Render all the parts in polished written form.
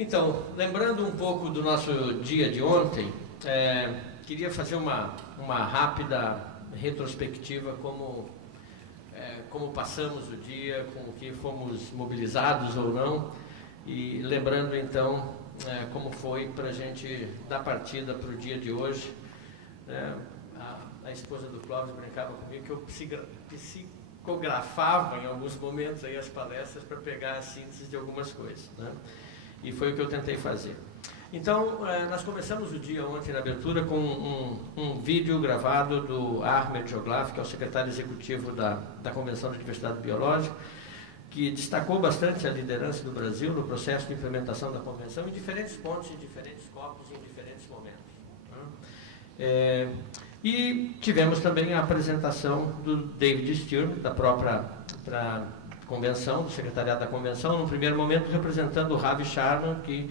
Então, lembrando um pouco do nosso dia de ontem, queria fazer uma rápida retrospectiva como passamos o dia, com o que fomos mobilizados ou não, e lembrando então como foi para a gente dar partida para o dia de hoje. A esposa do Clóvis brincava comigo que eu psicografava em alguns momentos aí as palestras para pegar a síntese de algumas coisas, né? E foi o que eu tentei fazer. Então, nós começamos o dia ontem na abertura com um vídeo gravado do Ahmed Joglaf, que é o secretário executivo da Convenção de Diversidade Biológica, que destacou bastante a liderança do Brasil no processo de implementação da Convenção em diferentes pontos, em diferentes scopes, em diferentes momentos, né? E tivemos também a apresentação do David Stern, da própria Convenção, do Secretariado da Convenção, no primeiro momento representando o Ravi Sharma, que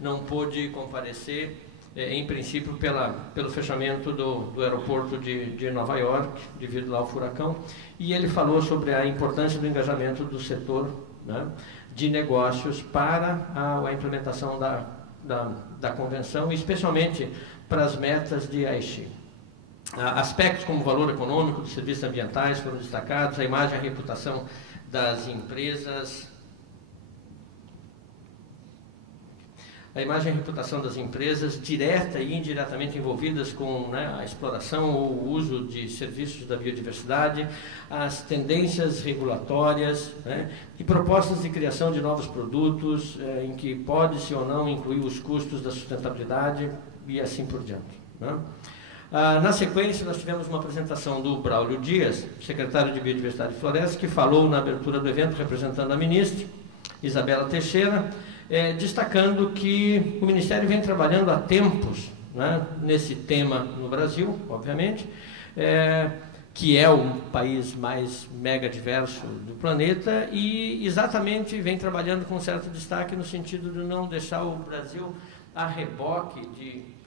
não pôde comparecer, em princípio, pelo fechamento do aeroporto de Nova York, devido lá ao furacão, e ele falou sobre a importância do engajamento do setor, né, de negócios para a implementação da Convenção, especialmente para as metas de Aichi. Aspectos como o valor econômico dos serviços ambientais foram destacados, a imagem e a reputação das empresas, direta e indiretamente envolvidas com, né, a exploração ou o uso de serviços da biodiversidade, as tendências regulatórias, né, e propostas de criação de novos produtos, em que pode-se ou não incluir os custos da sustentabilidade e assim por diante, né? Na sequência, nós tivemos uma apresentação do Braulio Dias, secretário de Biodiversidade e Floresta, que falou na abertura do evento, representando a ministra, Isabela Teixeira, destacando que o Ministério vem trabalhando há tempos, né, nesse tema no Brasil, obviamente, que é o país mais mega diverso do planeta, e exatamente vem trabalhando com certo destaque no sentido de não deixar o Brasil a reboque de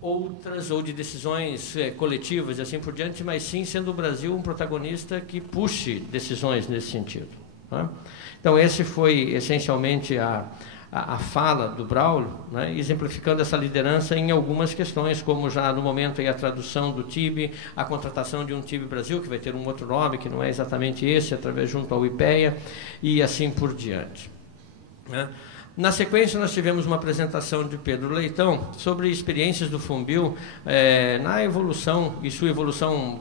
outras ou de decisões coletivas e assim por diante, mas sim sendo o Brasil um protagonista que puxe decisões nesse sentido, né? Então, esse foi essencialmente a fala do Braulio, né, exemplificando essa liderança em algumas questões, como já no momento aí a tradução do TIB, a contratação de um TIB Brasil, que vai ter um outro nome, que não é exatamente esse, através junto ao IPEA, e assim por diante, né? Na sequência, nós tivemos uma apresentação de Pedro Leitão sobre experiências do Funbil na evolução e sua evolução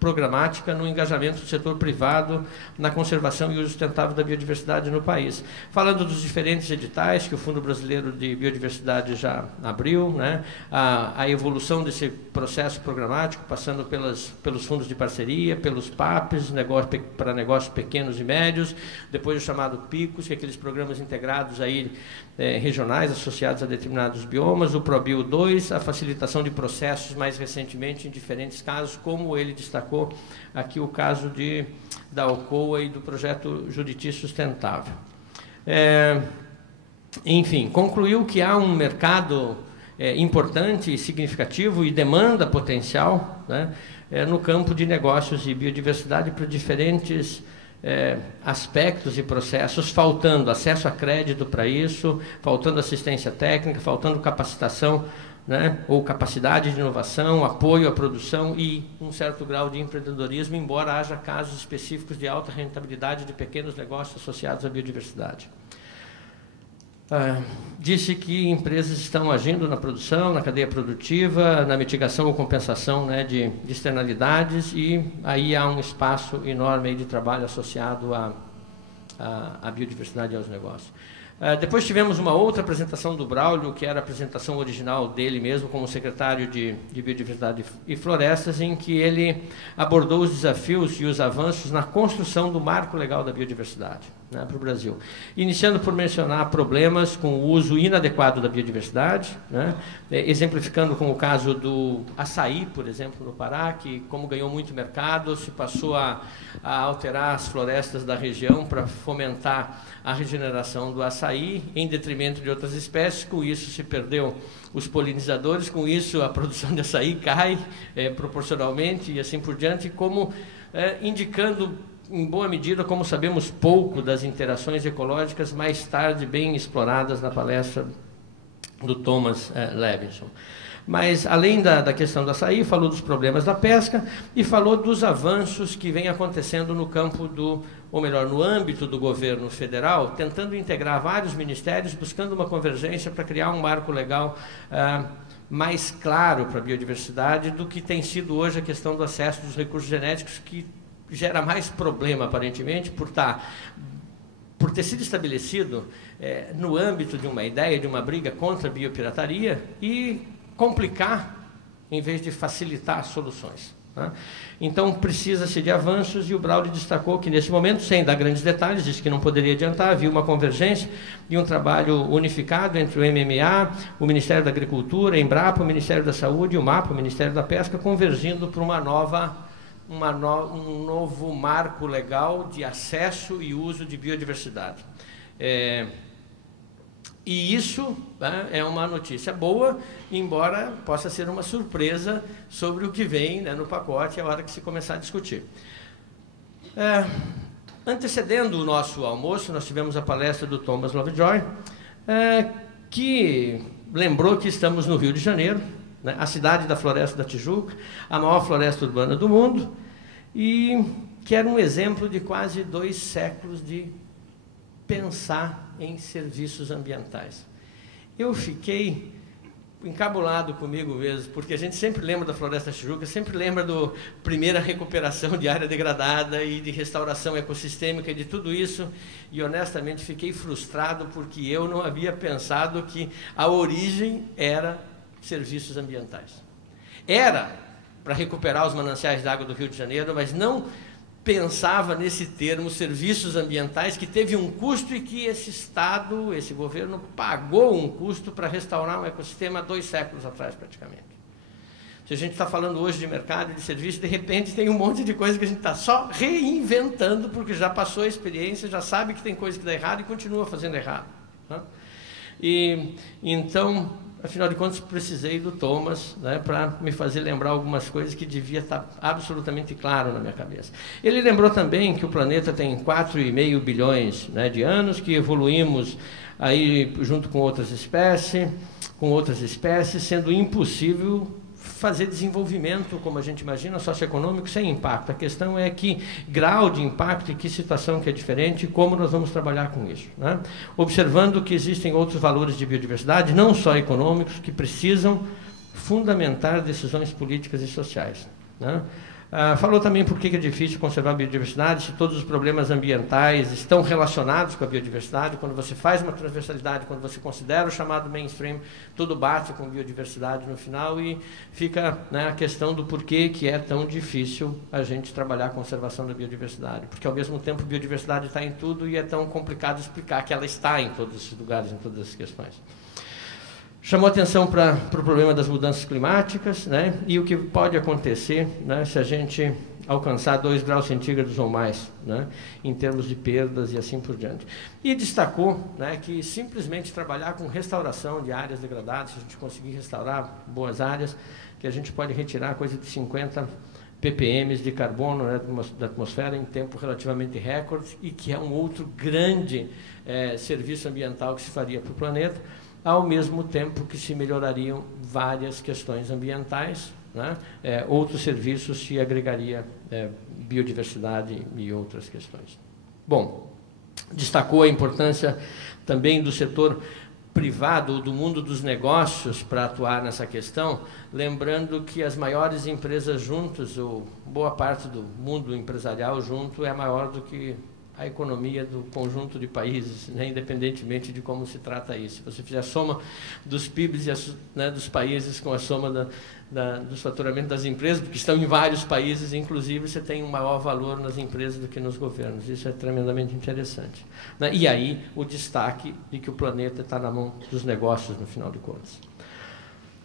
programática no engajamento do setor privado na conservação e uso sustentável da biodiversidade no país. Falando dos diferentes editais que o Fundo Brasileiro de Biodiversidade já abriu, né, a evolução desse processo programático, passando pelos fundos de parceria, pelos PAPs, para negócios pequenos e médios, depois o chamado PICOS, que é aqueles programas integrados aí, regionais associados a determinados biomas, o ProBio 2, a facilitação de processos mais recentemente em diferentes casos, como ele destacou aqui o caso da Alcoa e do projeto Juriti Sustentável. Enfim, concluiu que há um mercado importante e significativo e demanda potencial, né, no campo de negócios e biodiversidade para diferentes aspectos e processos, faltando acesso a crédito para isso, faltando assistência técnica, faltando capacitação, né, ou capacidade de inovação, apoio à produção e um certo grau de empreendedorismo, embora haja casos específicos de alta rentabilidade de pequenos negócios associados à biodiversidade. Disse que empresas estão agindo na produção, na cadeia produtiva, na mitigação ou compensação, né, de externalidades, e aí há um espaço enorme aí de trabalho associado à biodiversidade e aos negócios. Depois tivemos uma outra apresentação do Braulio, que era a apresentação original dele mesmo, como secretário de Biodiversidade e Florestas, em que ele abordou os desafios e os avanços na construção do marco legal da biodiversidade, né, para o Brasil. Iniciando por mencionar problemas com o uso inadequado da biodiversidade, né, exemplificando com o caso do açaí, por exemplo, no Pará, que, como ganhou muito mercado, se passou a alterar as florestas da região para fomentar a regeneração do açaí, em detrimento de outras espécies. Com isso se perdeu os polinizadores, com isso a produção de açaí cai proporcionalmente e assim por diante, como indicando em boa medida, como sabemos pouco das interações ecológicas, mais tarde bem exploradas na palestra do Thomas Levinson. Mas, além da questão do açaí, falou dos problemas da pesca e falou dos avanços que vem acontecendo no campo ou melhor, no âmbito do governo federal, tentando integrar vários ministérios, buscando uma convergência para criar um marco legal mais claro para a biodiversidade do que tem sido hoje a questão do acesso dos recursos genéticos, que gera mais problema, aparentemente, por ter sido estabelecido no âmbito de uma ideia, de uma briga contra a biopirataria e complicar, em vez de facilitar soluções. Né? Então, precisa-se de avanços, e o Braulio destacou que, nesse momento, sem dar grandes detalhes, disse que não poderia adiantar, havia uma convergência e um trabalho unificado entre o MMA, o Ministério da Agricultura, a Embrapa, o Ministério da Saúde, o MAPA, o Ministério da Pesca, convergindo para um novo marco legal de acesso e uso de biodiversidade. E isso, né, é uma notícia boa, embora possa ser uma surpresa sobre o que vem, né, no pacote, a hora que se começar a discutir. Antecedendo o nosso almoço, nós tivemos a palestra do Thomas Lovejoy, que lembrou que estamos no Rio de Janeiro, né, a cidade da Floresta da Tijuca, a maior floresta urbana do mundo, e que era um exemplo de quase 2 séculos de pensar em serviços ambientais. Eu fiquei encabulado comigo mesmo, porque a gente sempre lembra da Floresta da Tijuca, sempre lembra da primeira recuperação de área degradada e de restauração ecossistêmica e de tudo isso, e honestamente fiquei frustrado porque eu não havia pensado que a origem era serviços ambientais. Era para recuperar os mananciais de água do Rio de Janeiro, mas não pensava nesse termo, serviços ambientais, que teve um custo e que esse Estado, esse governo, pagou um custo para restaurar um ecossistema há 2 séculos atrás, praticamente. Se a gente está falando hoje de mercado e de serviço, de repente tem um monte de coisa que a gente está só reinventando, porque já passou a experiência, já sabe que tem coisa que dá errado e continua fazendo errado. Né? E, então, afinal de contas, precisei do Thomas, né, para me fazer lembrar algumas coisas que devia estar absolutamente claro na minha cabeça. Ele lembrou também que o planeta tem 4,5 bilhões, né, de anos, que evoluímos aí junto com outras espécies, sendo impossível fazer desenvolvimento, como a gente imagina, socioeconômico, sem impacto. A questão é que grau de impacto e que situação que é diferente e como nós vamos trabalhar com isso. Né? Observando que existem outros valores de biodiversidade, não só econômicos, que precisam fundamentar decisões políticas e sociais. Né? Falou também por que é difícil conservar a biodiversidade, se todos os problemas ambientais estão relacionados com a biodiversidade. Quando você faz uma transversalidade, quando você considera o chamado mainstream, tudo bate com biodiversidade no final e fica, né, a questão do porquê que é tão difícil a gente trabalhar a conservação da biodiversidade. Porque, ao mesmo tempo, a biodiversidade está em tudo e é tão complicado explicar que ela está em todos esses lugares, em todas as questões. Chamou atenção para o problema das mudanças climáticas, né, e o que pode acontecer, né, se a gente alcançar 2 graus centígrados ou mais, né, em termos de perdas e assim por diante. E destacou, né, que simplesmente trabalhar com restauração de áreas degradadas, se a gente conseguir restaurar boas áreas, que a gente pode retirar coisa de 50 ppm de carbono, né, da atmosfera em tempo relativamente recorde, e que é um outro grande serviço ambiental que se faria para o planeta, ao mesmo tempo que se melhorariam várias questões ambientais, né? Outros serviços se agregaria biodiversidade e outras questões. Bom, destacou a importância também do setor privado, do mundo dos negócios, para atuar nessa questão, lembrando que as maiores empresas juntas, ou boa parte do mundo empresarial junto, é maior do que a economia do conjunto de países, né, independentemente de como se trata isso. Se você fizer a soma dos PIBs né, dos países com a soma dos faturamentos das empresas, porque estão em vários países, inclusive, você tem um maior valor nas empresas do que nos governos. Isso é tremendamente interessante. Né? E aí, o destaque de que o planeta está na mão dos negócios, no final de contas.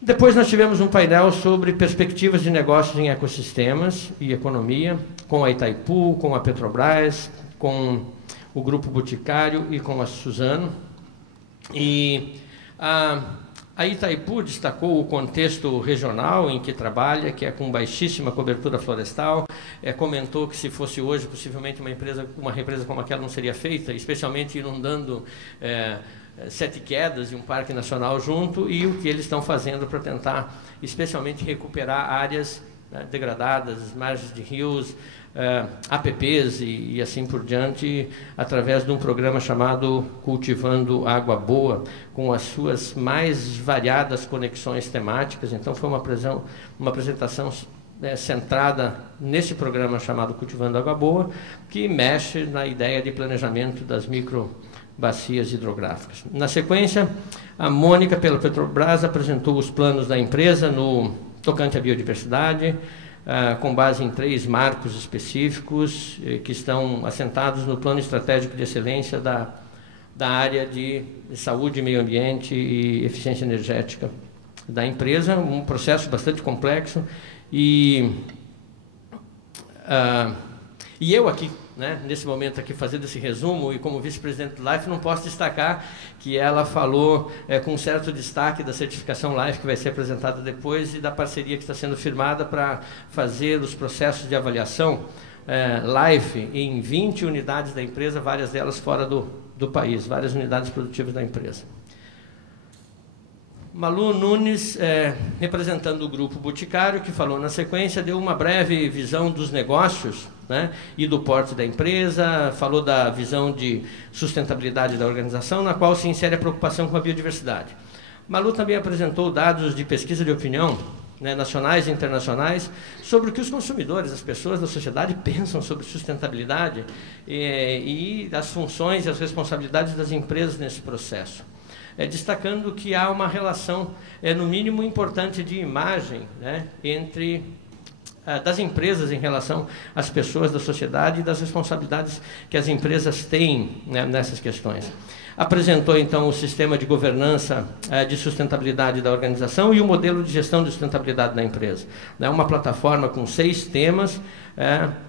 Depois nós tivemos um painel sobre perspectivas de negócios em ecossistemas e economia, com a Itaipu, com a Petrobras, com o Grupo Boticário e com a Suzano. E A Itaipu destacou o contexto regional em que trabalha, que é com baixíssima cobertura florestal. Comentou que se fosse hoje, possivelmente uma represa como aquela não seria feita, especialmente inundando 7 Quedas e um parque nacional junto, e o que eles estão fazendo para tentar, especialmente, recuperar áreas degradadas, margens de rios, APPs e assim por diante, através de um programa chamado Cultivando Água Boa, com as suas mais variadas conexões temáticas. Então, foi uma apresentação centrada nesse programa chamado Cultivando Água Boa, que mexe na ideia de planejamento das microbacias hidrográficas. Na sequência, a Mônica, pela Petrobras, apresentou os planos da empresa no tocante à biodiversidade, com base em 3 marcos específicos que estão assentados no Plano Estratégico de Excelência da área de saúde, meio ambiente e eficiência energética da empresa, um processo bastante complexo. E eu aqui, nesse momento aqui, fazendo esse resumo, e como vice-presidente do LIFE, não posso destacar que ela falou com um certo destaque da certificação LIFE, que vai ser apresentada depois, e da parceria que está sendo firmada para fazer os processos de avaliação LIFE em 20 unidades da empresa, várias delas fora do país, várias unidades produtivas da empresa. Malu Nunes, representando o Grupo Boticário, que falou na sequência, deu uma breve visão dos negócios e do porte da empresa, falou da visão de sustentabilidade da organização, na qual se insere a preocupação com a biodiversidade. Malu também apresentou dados de pesquisa de opinião, nacionais e internacionais, sobre o que os consumidores, as pessoas da sociedade pensam sobre sustentabilidade e as funções e as responsabilidades das empresas nesse processo. Destacando que há uma relação, no mínimo importante, de imagem entre das empresas em relação às pessoas da sociedade e das responsabilidades que as empresas têm nessas questões. Apresentou, então, o sistema de governança de sustentabilidade da organização e o modelo de gestão de sustentabilidade da empresa. Uma plataforma com 6 temas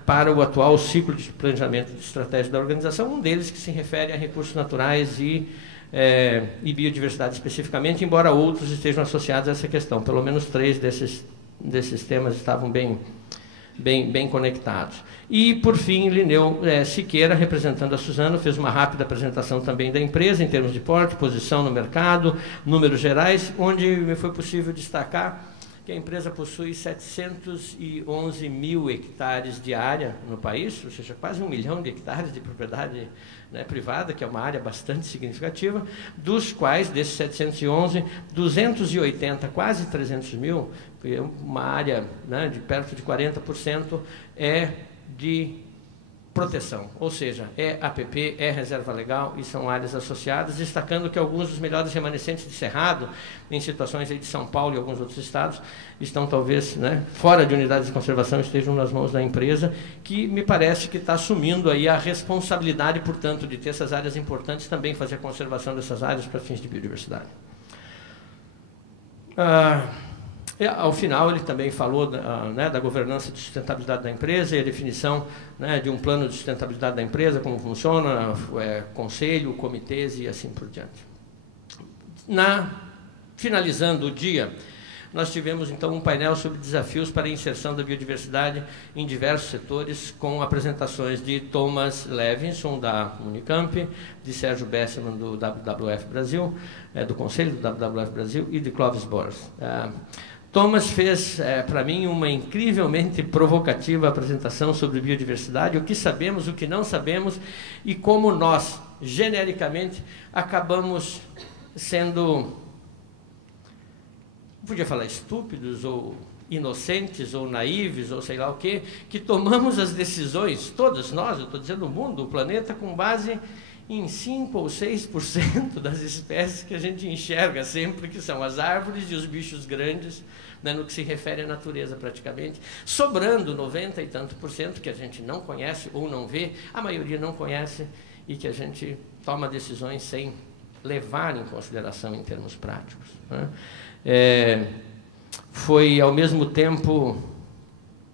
para o atual ciclo de planejamento de estratégia da organização, um deles que se refere a recursos naturais e biodiversidade especificamente, embora outros estejam associados a essa questão. Pelo menos 3 desses temas estavam bem conectados. E, por fim, Lineu Siqueira, representando a Suzano, fez uma rápida apresentação também da empresa, em termos de porte, posição no mercado, números gerais, onde foi possível destacar que a empresa possui 711 mil hectares de área no país, ou seja, quase 1 milhão de hectares de propriedade privada, que é uma área bastante significativa, dos quais, desses 711, 280, quase 300 mil, uma área de perto de 40%, é de proteção, ou seja, é APP, é reserva legal e são áreas associadas, destacando que alguns dos melhores remanescentes de cerrado, em situações aí de São Paulo e alguns outros estados, estão talvez fora de unidades de conservação, estejam nas mãos da empresa, que me parece que está assumindo aí a responsabilidade, portanto, de ter essas áreas importantes, também fazer a conservação dessas áreas para fins de biodiversidade. Ao final, ele também falou da governança de sustentabilidade da empresa e a definição de um plano de sustentabilidade da empresa, como funciona, conselho, comitês e assim por diante. Finalizando o dia, nós tivemos, então, um painel sobre desafios para a inserção da biodiversidade em diversos setores, com apresentações de Thomas Levinson, da Unicamp, de Sérgio Besseman, do WWF Brasil, do Conselho do WWF Brasil, e de Clovis Borges. Thomas fez, para mim, uma incrivelmente provocativa apresentação sobre biodiversidade, o que sabemos, o que não sabemos, e como nós, genericamente, acabamos sendo, podia falar estúpidos, ou inocentes, ou naíves, ou sei lá o quê, que tomamos as decisões, todas nós, eu estou dizendo o mundo, o planeta, com base em 5 ou 6% das espécies que a gente enxerga sempre, que são as árvores e os bichos grandes, no que se refere à natureza praticamente, sobrando 90 e tanto por cento que a gente não conhece ou não vê, a maioria não conhece e que a gente toma decisões sem levar em consideração em termos práticos. Foi, ao mesmo tempo,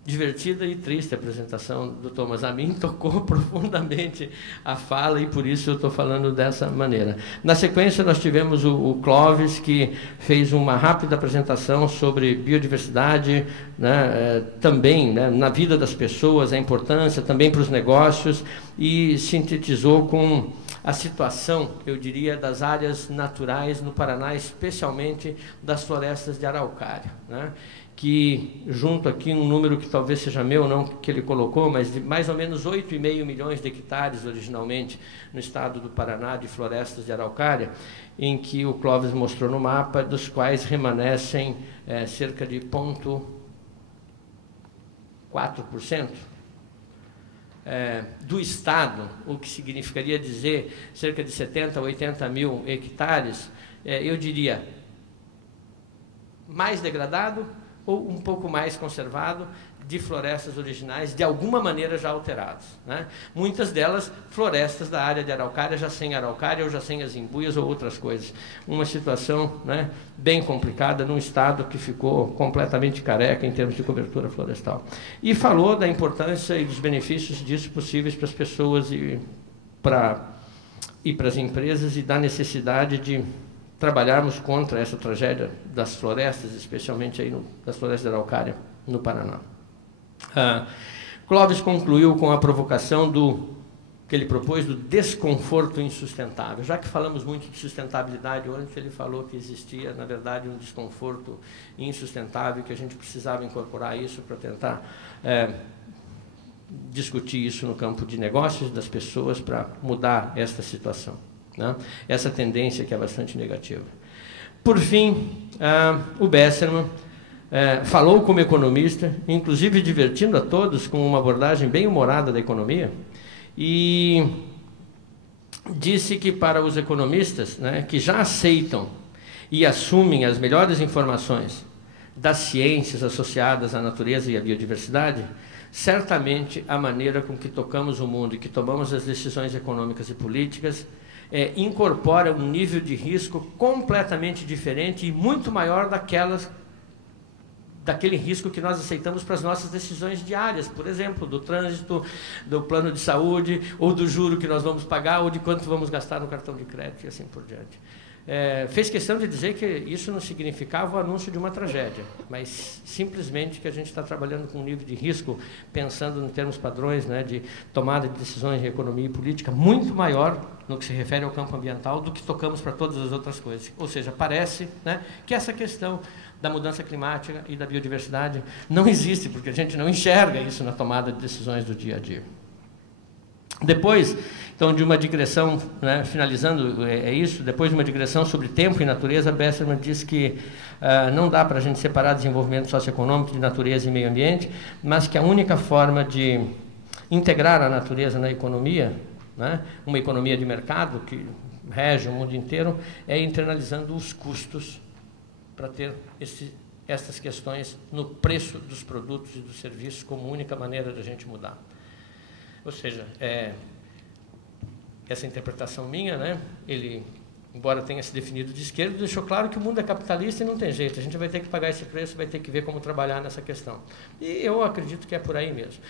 divertida e triste a apresentação do Thomas. A mim tocou profundamente a fala e por isso eu estou falando dessa maneira. Na sequência, nós tivemos o Clóvis, que fez uma rápida apresentação sobre biodiversidade, né, também, né, na vida das pessoas, a importância também para os negócios, e sintetizou com a situação, eu diria, das áreas naturais no Paraná, especialmente das florestas de araucária, né? Que, junto aqui, um número que talvez seja meu, não que ele colocou, mas de mais ou menos 8,5 milhões de hectares, originalmente, no estado do Paraná, de florestas de araucária, em que o Clóvis mostrou no mapa, dos quais remanescem cerca de 0,4%. Do estado, o que significaria dizer cerca de 70 a 80 mil hectares, eu diria, mais degradado ou um pouco mais conservado, de florestas originais, de alguma maneira já alteradas, né? Muitas delas florestas da área de araucária, já sem araucária ou já sem as imbuias ou outras coisas. Uma situação, né, bem complicada num estado que ficou completamente careca em termos de cobertura florestal. E falou da importância e dos benefícios disso possíveis para as pessoas e para as empresas, e da necessidade de trabalharmos contra essa tragédia das florestas, especialmente aí das florestas de araucária no Paraná. Clóvis concluiu com a provocação que ele propôs do desconforto insustentável. Já que falamos muito de sustentabilidade ontem, ele falou que existia, na verdade, um desconforto insustentável, que a gente precisava incorporar isso para tentar discutir isso no campo de negócios das pessoas, para mudar esta situação, né? Essa tendência que é bastante negativa. Por fim, o Besserman falou como economista, inclusive divertindo a todos com uma abordagem bem humorada da economia, e disse que para os economistas, né, que já aceitam e assumem as melhores informações das ciências associadas à natureza e à biodiversidade, certamente a maneira com que tocamos o mundo e que tomamos as decisões econômicas e políticas incorpora um nível de risco completamente diferente e muito maior daquele risco que nós aceitamos para as nossas decisões diárias, por exemplo, do trânsito, do plano de saúde, ou do juro que nós vamos pagar, ou de quanto vamos gastar no cartão de crédito, e assim por diante. Fez questão de dizer que isso não significava o anúncio de uma tragédia, mas simplesmente que a gente está trabalhando com um nível de risco, pensando em termos padrões, né, de tomada de decisões em economia e política, muito maior no que se refere ao campo ambiental do que tocamos para todas as outras coisas. Ou seja, parece, né, que essa questão da mudança climática e da biodiversidade não existe, porque a gente não enxerga isso na tomada de decisões do dia a dia. Depois, então, de uma digressão, né, finalizando, isso, depois de uma digressão sobre tempo e natureza, Besserman diz que não dá para a gente separar desenvolvimento socioeconômico de natureza e meio ambiente, mas que a única forma de integrar a natureza na economia, né, uma economia de mercado que rege o mundo inteiro, é internalizando os custos para ter essas questões no preço dos produtos e dos serviços como única maneira de a gente mudar. Ou seja, essa interpretação minha, né, ele, embora tenha se definido de esquerda, deixou claro que o mundo é capitalista e não tem jeito, a gente vai ter que pagar esse preço, vai ter que ver como trabalhar nessa questão. E eu acredito que é por aí mesmo.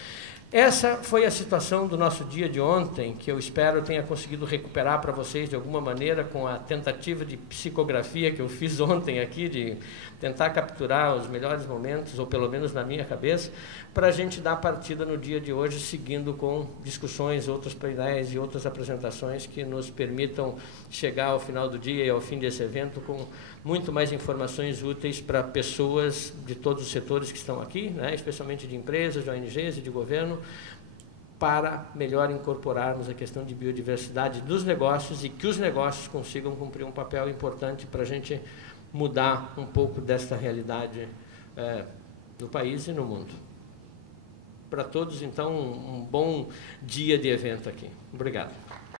Essa foi a situação do nosso dia de ontem, que eu espero tenha conseguido recuperar para vocês de alguma maneira com a tentativa de psicografia que eu fiz ontem aqui, de tentar capturar os melhores momentos, ou pelo menos na minha cabeça, para a gente dar partida no dia de hoje, seguindo com discussões, outros painéis e outras apresentações que nos permitam chegar ao final do dia e ao fim desse evento com muito mais informações úteis para pessoas de todos os setores que estão aqui, né, especialmente de empresas, de ONGs e de governo, para melhor incorporarmos a questão de biodiversidade dos negócios e que os negócios consigam cumprir um papel importante para a gente mudar um pouco desta realidade no país e no mundo. Para todos, então, um bom dia de evento aqui. Obrigado.